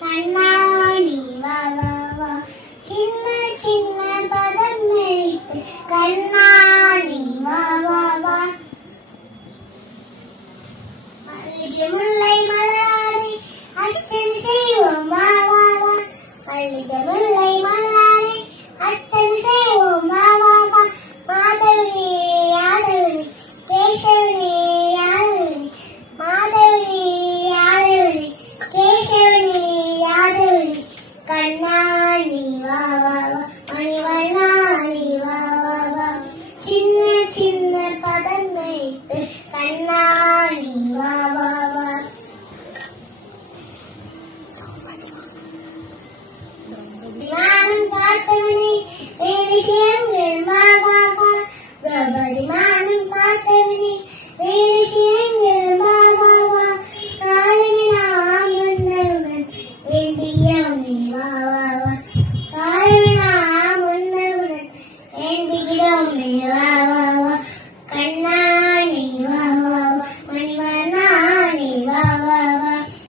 கண்மாணி வா வா வா சின்ன சின்ன பதம் வைத்து கண்மாணி வா வா வா மல்லிகை முல்லை மலராடி அச்சன் செய்வோம் வா வா வா மல்லிகை முல்லை மலராடி அச்சன் செய்வோம் வா வா வா மாதவனே யாதவனே கேசவனே யாதவனே மாதவனே யாதவனே கேசவனே யாதவனே கண்ணாணி வா வா வா மணிவண்ணாணி வா வா வா சின்ன சின்ன பதம் வைத்து கண்ணாடி வா விமானம் பார்த்தவனே வேறு விஷயங்கள் வா வா வா விமானம் பார்த்தவனே வா காலமெல்லாம்